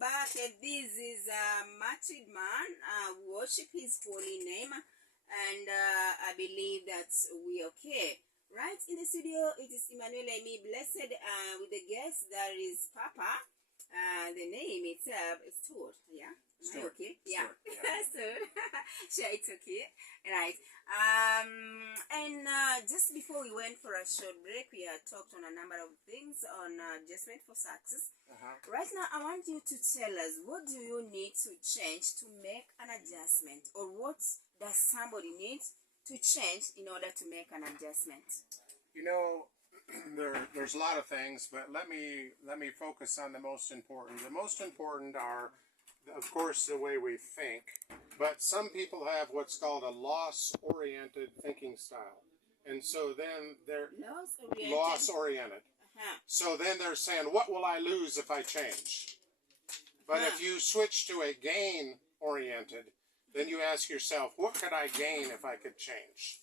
back, and this is Martyred Man. Worship His holy name, and I believe that we okay. Right in the studio, it is Emmanuel Amy Blessed with the guest that is Papa. The name itself is Stuart. Yeah. Stuart. Okay. Yeah. Stuart, yeah. Stuart. Sure, it's okay. Right. And just before we went for a short break, we had talked on a number of things on adjustment for success. Right now, I want you to tell us, what do you need to change to make an adjustment, or what does somebody need to change in order to make an adjustment? You know, there's a lot of things, but let me focus on the most important. The most important are, of course, the way we think, but some people have what's called a loss-oriented thinking style, and so then they're loss-oriented. So then they're saying, what will I lose if I change? But if you switch to a gain-oriented, then you ask yourself, what could I gain if I could change?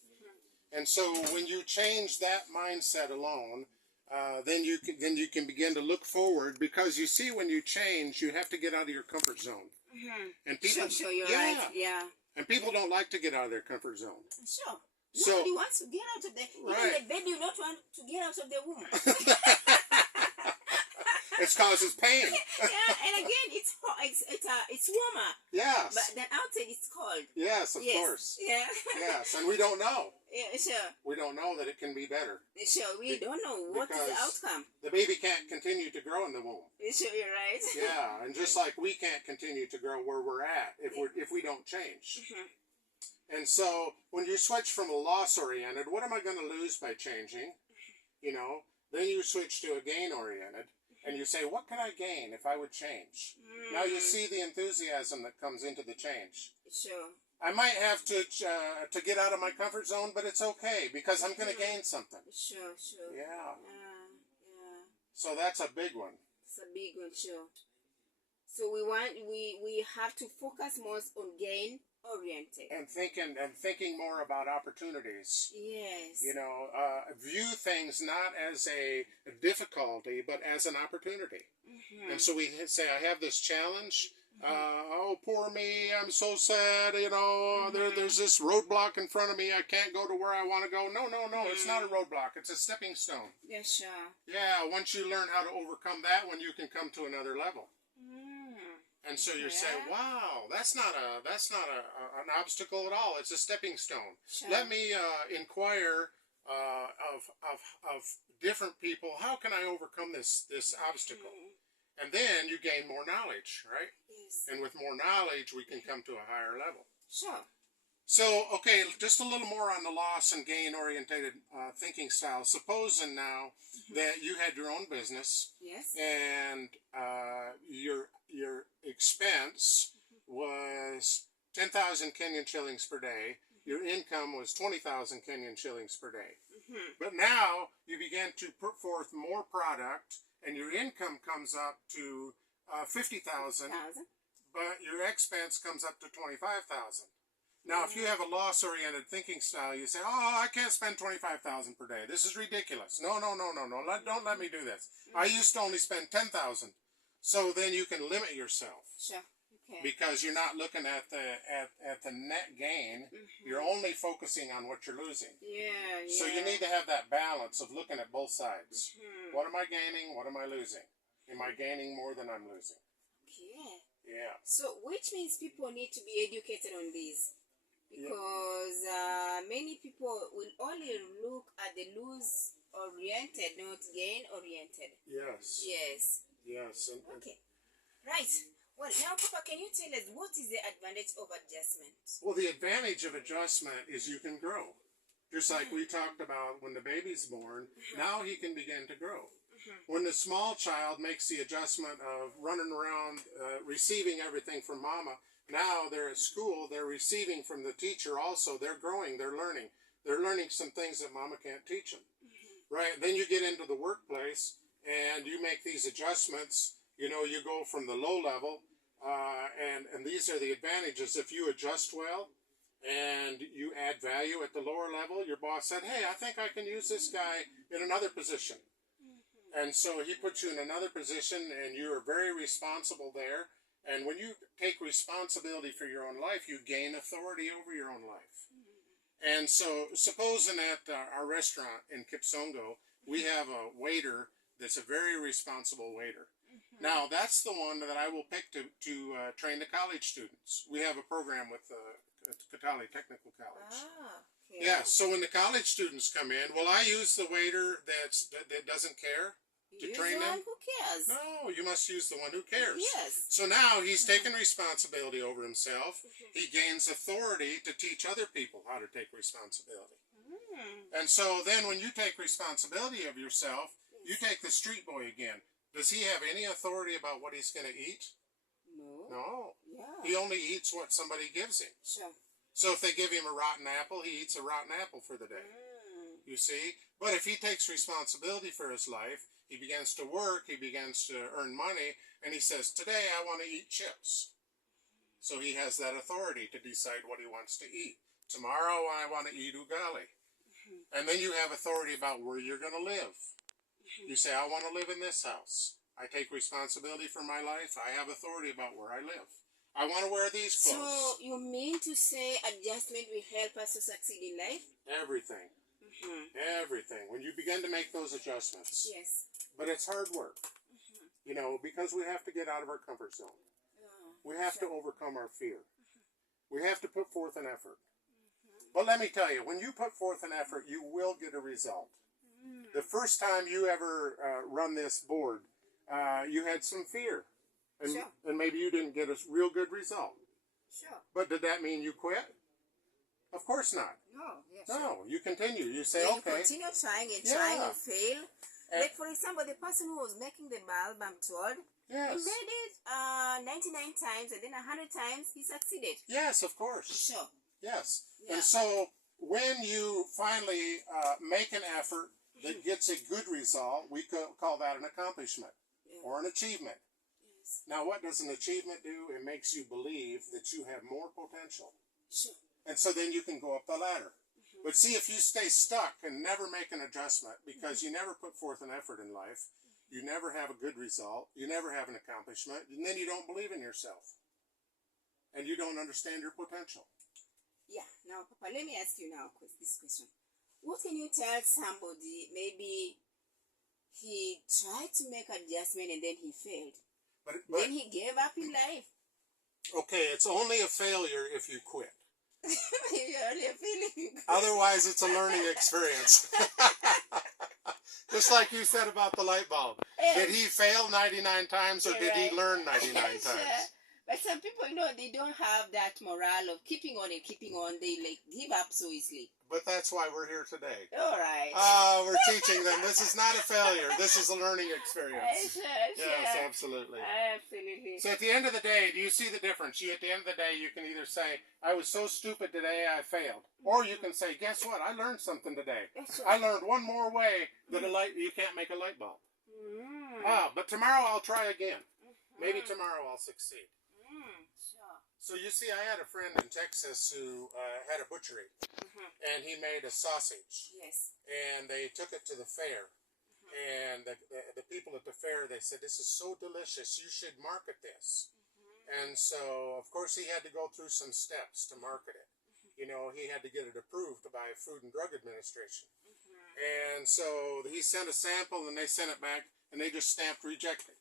And so when you change that mindset alone, then you can begin to look forward, because you see, when you change, you have to get out of your comfort zone. And people, Sure, you're right. Yeah. And people don't like to get out of their comfort zone. Sure. So, Nobody wants to get out of the even the baby not want to get out of the womb. It causes pain. Yeah, and again, it's warmer. Yes. But then outside it's cold. Yes, of course. Yeah. Yes, and we don't know. Yeah, sure. We don't know that it can be better. Sure, we don't know what is the outcome. The baby can't continue to grow in the womb. Sure, you're right. Yeah, and just like we can't continue to grow where we're at if we don't change. And so when you switch from a loss-oriented, what am I going to lose by changing? You know, then you switch to a gain-oriented, and you say, what can I gain if I would change? Now you see the enthusiasm that comes into the change. Sure. I might have to get out of my comfort zone, but it's okay, because I'm going to gain something. Sure. Yeah. Yeah. So that's a big one. It's a big one, sure. So we have to focus most on gain oriented, and thinking more about opportunities. Yes. You know, view things not as a difficulty, but as an opportunity. And so we say, I have this challenge. Oh, poor me, I'm so sad. You know, there's this roadblock in front of me. I can't go to where I want to go. No, it's not a roadblock. It's a stepping stone. Yeah, sure. Yeah, once you learn how to overcome that one, you can come to another level. And so you say, wow, that's not an obstacle at all. It's a stepping stone. Sure. Let me inquire of different people. How can I overcome this obstacle? And then you gain more knowledge, right? Yes. And with more knowledge, we can come to a higher level. Sure. So, okay, just a little more on the loss and gain-oriented thinking style. Supposing now that you had your own business, yes, and your expense was 10,000 Kenyan shillings per day. Your income was 20,000 Kenyan shillings per day. But now you begin to put forth more product, and your income comes up to 50,000, but your expense comes up to 25,000. Now, if you have a loss-oriented thinking style, you say, oh, I can't spend 25,000 per day. This is ridiculous. No. Don't let me do this. I used to only spend 10,000. So then you can limit yourself. Sure. Okay. Because you're not looking at the net gain. You're only focusing on what you're losing. Yeah. So you need to have that balance of looking at both sides. What am I gaining? What am I losing? Am I gaining more than I'm losing? Okay. Yeah. So which means people need to be educated on this. Because many people will only look at the lose-oriented, not gain-oriented. Yes. Okay. Right. Well, now, Papa, can you tell us what is the advantage of adjustment? Well, the advantage of adjustment is you can grow. Just like we talked about when the baby's born, now he can begin to grow. When the small child makes the adjustment of running around, receiving everything from mama, now they're at school, they're receiving from the teacher also. They're growing, they're learning. They're learning some things that mama can't teach them. Right? Then you get into the workplace, and you make these adjustments. You know, you go from the low level, and these are the advantages. If you adjust well and you add value at the lower level, your boss said, hey, I think I can use this guy in another position. And so he puts you in another position, and you are very responsible there. And when you take responsibility for your own life, you gain authority over your own life. And so, supposing at our restaurant in Kipsongo, we have a waiter that's a very responsible waiter. Now, that's the one that I will pick to train the college students. We have a program with Katali Technical College. Okay. Yeah, so when the college students come in, will I use the waiter that doesn't care to Use train them? one who cares. No, you must use the one who cares. Yes. So now he's taken responsibility over himself. He gains authority to teach other people how to take responsibility. And so then when you take responsibility of yourself, you take the street boy again. Does he have any authority about what he's going to eat? No. No. Yeah. He only eats what somebody gives him. Sure. So if they give him a rotten apple, he eats a rotten apple for the day. You see? But if he takes responsibility for his life, he begins to work, he begins to earn money, and he says, today I want to eat chips. So he has that authority to decide what he wants to eat. Tomorrow I want to eat ugali. And then you have authority about where you're going to live. You say, I want to live in this house. I take responsibility for my life. I have authority about where I live. I want to wear these clothes. So you mean to say adjustment will help us to succeed in life? Everything. Everything. When you begin to make those adjustments. Yes. But it's hard work. You know, because we have to get out of our comfort zone. We have to overcome our fear. We have to put forth an effort. But let me tell you, when you put forth an effort, you will get a result. The first time you ever run this board, you had some fear. And, Sure. and maybe you didn't get a real good result. Sure. But did that mean you quit? Of course not. No. Yes. No, you continue. You say, Then you okay. continue trying and Yeah. trying and fail. And- Like for example, the person who was making the bulb, I'm told, he Yes. made it 99 times, and then 100 times he succeeded. Yes, of course. Sure. Yes. Yeah. And so when you finally make an effort that gets a good result, we could call that an accomplishment or an achievement. Yes. Now, what does an achievement do? It makes you believe that you have more potential. Sure. And so then you can go up the ladder. But see, if you stay stuck and never make an adjustment because you never put forth an effort in life, you never have a good result, you never have an accomplishment, and then you don't believe in yourself. And you don't understand your potential. Yeah. Now, Papa, let me ask you now this question. What can you tell somebody, maybe he tried to make adjustment and then he failed. But Then he gave up in life. okay, it's only a failure if you quit. You're feeling Otherwise, it's a learning experience. Just like you said about the light bulb. Did he fail 99 times or did he learn 99 times? Sure. But some people, they don't have that morale of keeping on and keeping on. They give up so easily. But that's why we're here today. All right. We're teaching them this is not a failure. This is a learning experience. Sure. Yes, absolutely. Absolutely. So at the end of the day, do you see the difference? At the end of the day, you can either say, I was so stupid today, I failed. Or you can say, guess what? I learned something today. Sure. I learned one more way that you can't make a light bulb. But tomorrow I'll try again. Maybe tomorrow I'll succeed. Sure. So you see, I had a friend in Texas who had a butchery, and he made a sausage, Yes. and they took it to the fair, and the people at the fair, they said, this is so delicious, you should market this. And so, of course, he had to go through some steps to market it. He had to get it approved by Food and Drug Administration. And so he sent a sample, and they sent it back, and they just stamped rejected.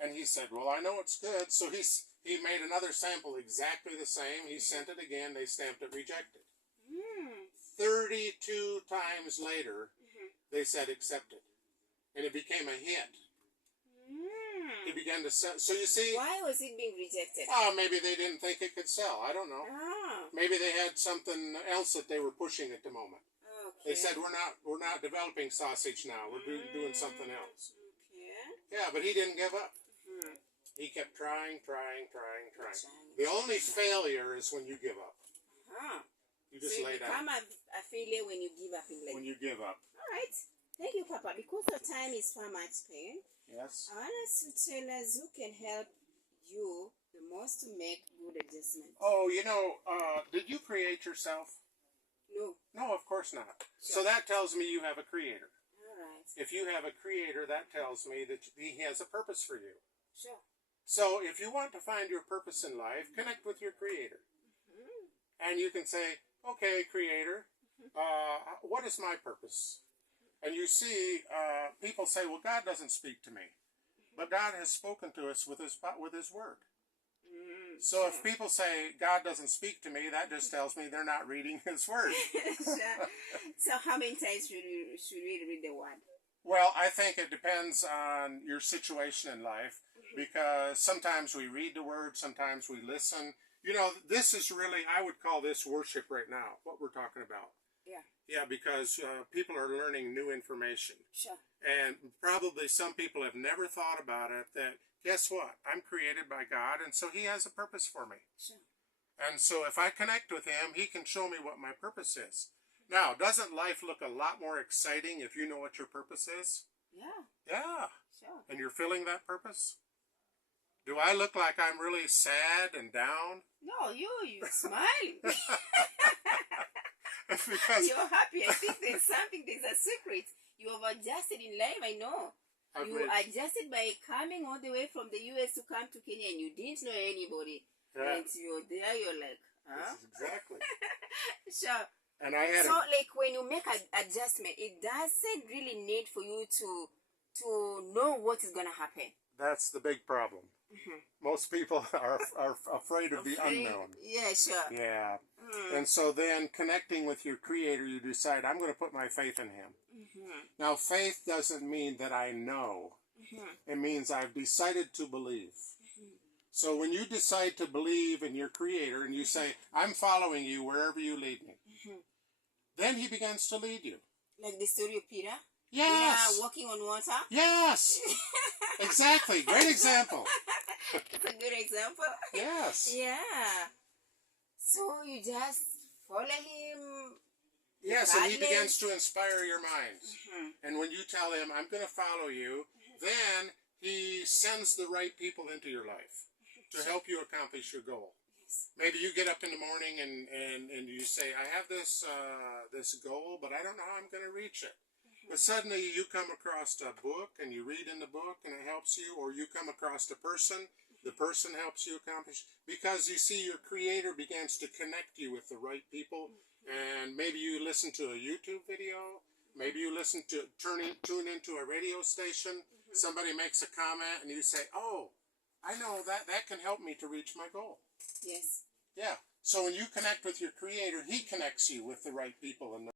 And he said, well, I know it's good. So he made another sample exactly the same. He sent it again. They stamped it rejected. 32 times later, they said accepted. And it became a hit. He began to sell. So you see, Why was it being rejected? maybe they didn't think it could sell. I don't know. Maybe they had something else that they were pushing at the moment. Okay. They said, we're not developing sausage now. We're doing something else. Okay. Yeah, but he didn't give up. He kept trying. The only failure is when you give up. You just So lay you down. become a failure when you give up in life. When you give up. All right. Thank you, Papa. Because our time is far much spent, Yes. I want us to tell us who can help you the most to make good adjustments. Oh, did you create yourself? No. No, of course not. So that tells me you have a creator. All right. If you have a creator, that tells me that he has a purpose for you. Sure. So if you want to find your purpose in life, connect with your creator. And you can say, okay, creator, what is my purpose? And you see, people say, well, God doesn't speak to me. But God has spoken to us with his word. So if people say, God doesn't speak to me, that just tells me they're not reading his word. Sure. So how many times should we read the word? Well, I think it depends on your situation in life, because sometimes we read the word, sometimes we listen. You know, this is really, I would call this worship right now, what we're talking about. Yeah. Yeah, because people are learning new information. Sure. And probably some people have never thought about it, that guess what? I'm created by God, and so he has a purpose for me. Sure. And so if I connect with him, he can show me what my purpose is. Now, doesn't life look a lot more exciting if you know what your purpose is? Yeah. Yeah. Sure. And you're feeling that purpose? Do I look like I'm really sad and down? No, you smiling. Because You're happy. I think there's a secret. You have adjusted in life, I know. You adjusted by coming all the way from the US to come to Kenya, and you didn't know anybody. Yeah. And you're there, you're like, huh? Exactly. Sure. And I had So, like, when you make an adjustment, it doesn't really need for you to know what is going to happen. That's the big problem. Most people are afraid of the unknown. Yeah, sure. Yeah. And so then connecting with your creator, you decide, I'm going to put my faith in him. Now, faith doesn't mean that I know. It means I've decided to believe. So when you decide to believe in your creator and you say, I'm following you wherever you lead me, then he begins to lead you. Like the story of Peter? Yes. Yeah, walking on water? Yes. Exactly. Great example. It's a good example. Yes. Yeah. So you just follow him. Yes, and he begins to inspire your mind. And when you tell him, I'm going to follow you, then he sends the right people into your life to help you accomplish your goal. Maybe you get up in the morning and you say, I have this goal, but I don't know how I'm going to reach it. But suddenly you come across a book and you read in the book and it helps you, or you come across a person, the person helps you accomplish, because you see your creator begins to connect you with the right people. And maybe you listen to a YouTube video, maybe you tune into a radio station, somebody makes a comment and you say, oh, I know that can help me to reach my goal. Yes. Yeah. So when you connect with your creator, he connects you with the right people and the